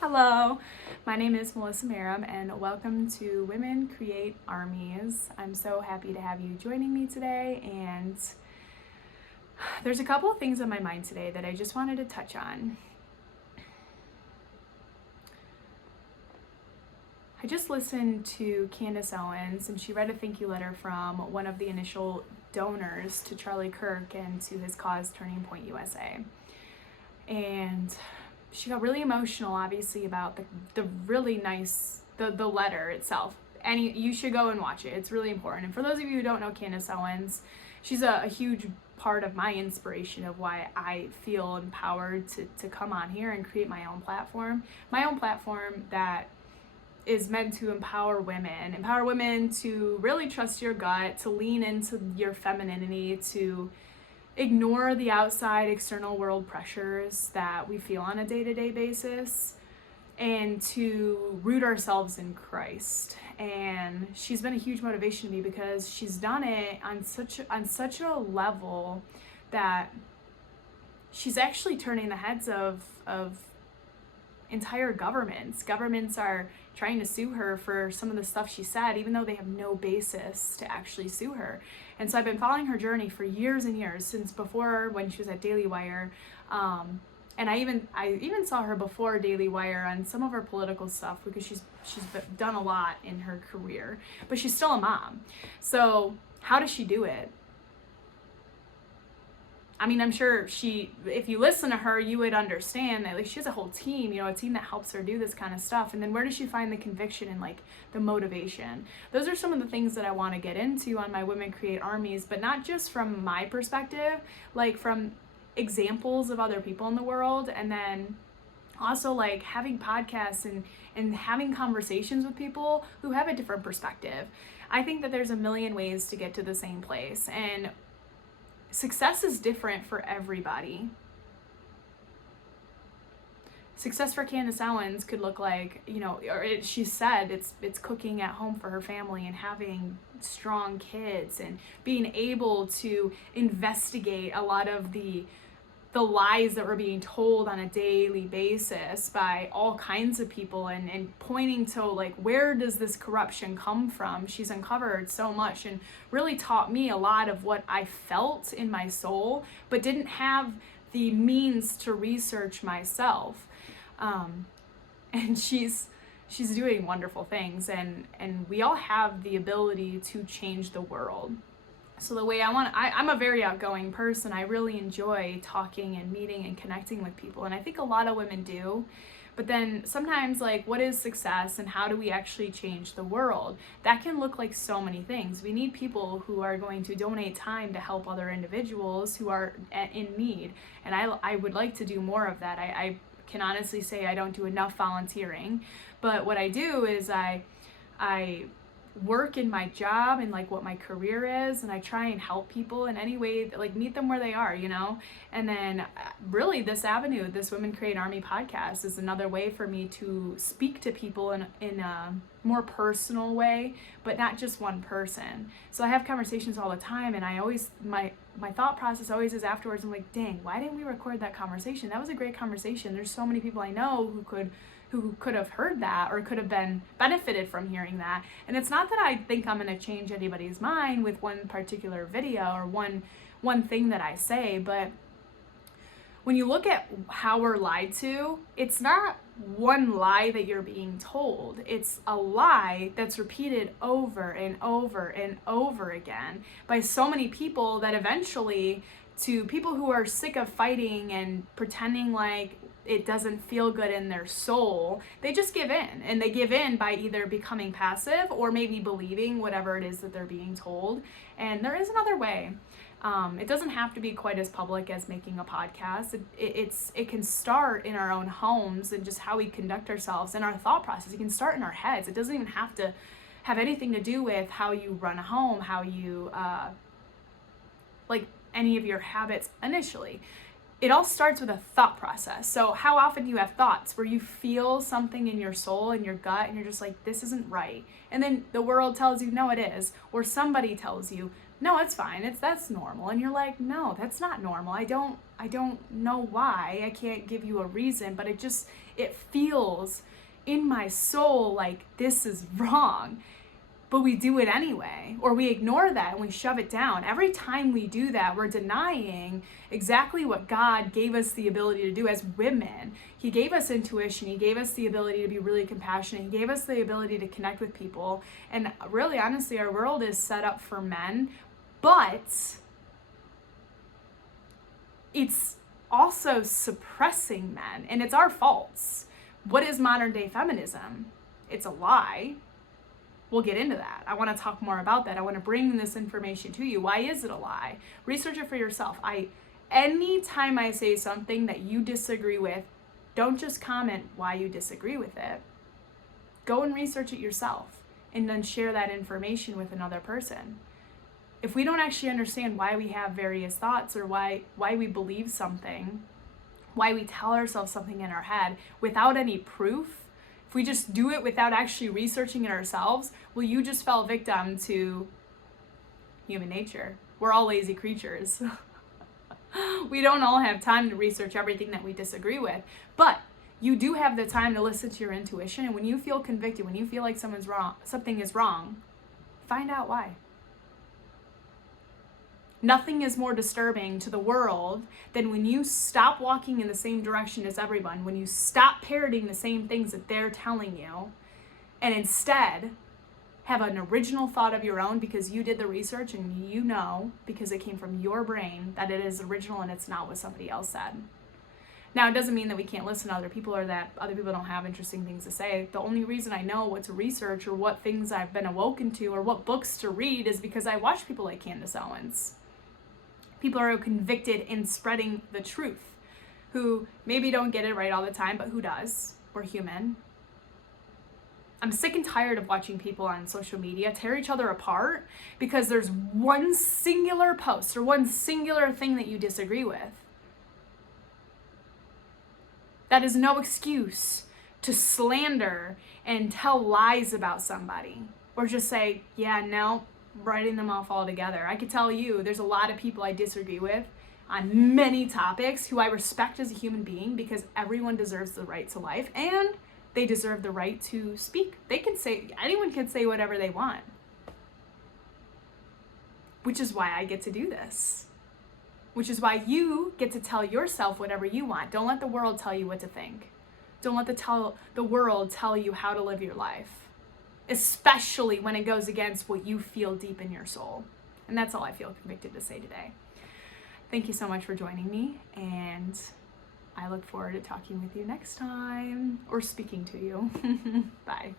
Hello, my name is Melissa Merem and welcome to Women Create Armies. I'm so happy to have you joining me today, and there's a couple of things on my mind today that I just wanted to touch on. I just listened to Candace Owens and she read a thank you letter from one of the initial donors to Charlie Kirk and to his cause Turning Point USA. And she got really emotional, obviously, about the really nice, the letter itself. And you should go and watch it. It's really important. And for those of you who don't know Candace Owens, she's a huge part of my inspiration of why I feel empowered to come on here and create my own platform. My own platform that is meant to empower women to really trust your gut, to lean into your femininity, to ignore the outside external world pressures that we feel on a day-to-day basis, and to root ourselves in Christ. And she's been a huge motivation to me because she's done it on such a level that she's actually turning the heads of entire governments. Governments are trying to sue her for some of the stuff she said, even though they have no basis to actually sue her. And so I've been following her journey for years and years, since before when she was at Daily Wire. And I even saw her before Daily Wire on some of her political stuff, because she's done a lot in her career, but she's still a mom. So how does she do it? I mean, I'm sure if you listen to her, you would understand that like she has a whole team, a team that helps her do this kind of stuff. And then where does she find the conviction and like the motivation? Those are some of the things that I want to get into on my Women Create Armies, but not just from my perspective, like from examples of other people in the world, and then also like having podcasts and having conversations with people who have a different perspective. I think that there's a million ways to get to the same place, and success is different for everybody. Success for Candace Owens could look like, she said it's cooking at home for her family and having strong kids and being able to investigate a lot of the lies that were being told on a daily basis by all kinds of people, and pointing to like, where does this corruption come from? She's uncovered so much and really taught me a lot of what I felt in my soul, but didn't have the means to research myself. And she's doing wonderful things, and we all have the ability to change the world. So the way I'm a very outgoing person. I really enjoy talking and meeting and connecting with people. And I think a lot of women do. But then sometimes, like, what is success and how do we actually change the world? That can look like so many things. We need people who are going to donate time to help other individuals who are in need. And I would like to do more of that. I can honestly say I don't do enough volunteering. But what I do is I work in my job and like what my career is, and I try and help people in any way that, like, meet them where they are, and then really this avenue, this Women Create Army podcast, is another way for me to speak to people in a more personal way, but not just one person. So I have conversations all the time, and I always my thought process always is afterwards, I'm like, dang, why didn't we record that conversation? That was a great conversation. There's so many people I know who could have heard that or could have been benefited from hearing that. And it's not that I think I'm going to change anybody's mind with one particular video or one thing that I say, but when you look at how we're lied to, it's not one lie that you're being told. It's a lie that's repeated over and over and over again by so many people that eventually, to people who are sick of fighting and pretending like it doesn't feel good in their soul, they just give in. And they give in by either becoming passive or maybe believing whatever it is that they're being told. And there is another way. It doesn't have to be quite as public as making a podcast. It can start in our own homes and just how we conduct ourselves and our thought process. It can start in our heads. It doesn't even have to have anything to do with how you run a home, how you, like any of your habits initially. It all starts with a thought process. So how often do you have thoughts where you feel something in your soul, in your gut, and you're just like, this isn't right? And then the world tells you, no, it is. Or somebody tells you, no, it's fine. That's normal. And you're like, no, that's not normal. I don't know why. I can't give you a reason, but it feels in my soul like this is wrong. But we do it anyway, or we ignore that and we shove it down. Every time we do that, we're denying exactly what God gave us the ability to do as women. He gave us intuition. He gave us the ability to be really compassionate. He gave us the ability to connect with people. And really, honestly, our world is set up for men, but it's also suppressing men, and it's our faults. What is modern day feminism? It's a lie. We'll get into that. I want to talk more about that. I want to bring this information to you. Why is it a lie? Research it for yourself. Anytime I say something that you disagree with, don't just comment why you disagree with it. Go and research it yourself and then share that information with another person. If we don't actually understand why we have various thoughts or why we believe something, why we tell ourselves something in our head without any proof, if we just do it without actually researching it ourselves, well, you just fell victim to human nature. We're all lazy creatures. We don't all have time to research everything that we disagree with, but you do have the time to listen to your intuition. And when you feel convicted, when you feel like something is wrong, find out why. Nothing is more disturbing to the world than when you stop walking in the same direction as everyone, when you stop parroting the same things that they're telling you, and instead have an original thought of your own because you did the research and you know, because it came from your brain, that it is original and it's not what somebody else said. Now, it doesn't mean that we can't listen to other people or that other people don't have interesting things to say. The only reason I know what to research or what things I've been awoken to or what books to read is because I watch people like Candace Owens. People are convicted in spreading the truth, who maybe don't get it right all the time, but who does? We're human. I'm sick and tired of watching people on social media tear each other apart because there's one singular post or one singular thing that you disagree with. That is no excuse to slander and tell lies about somebody or just say, yeah, no, writing them off altogether. I could tell you there's a lot of people I disagree with on many topics who I respect as a human being because everyone deserves the right to life and they deserve the right to speak. Anyone can say whatever they want, which is why I get to do this, which is why you get to tell yourself whatever you want. Don't let the world tell you what to think. Don't let the world tell you how to live your life, especially when it goes against what you feel deep in your soul. And that's all I feel convicted to say today. Thank you so much for joining me, and I look forward to talking with you next time, or speaking to you. Bye.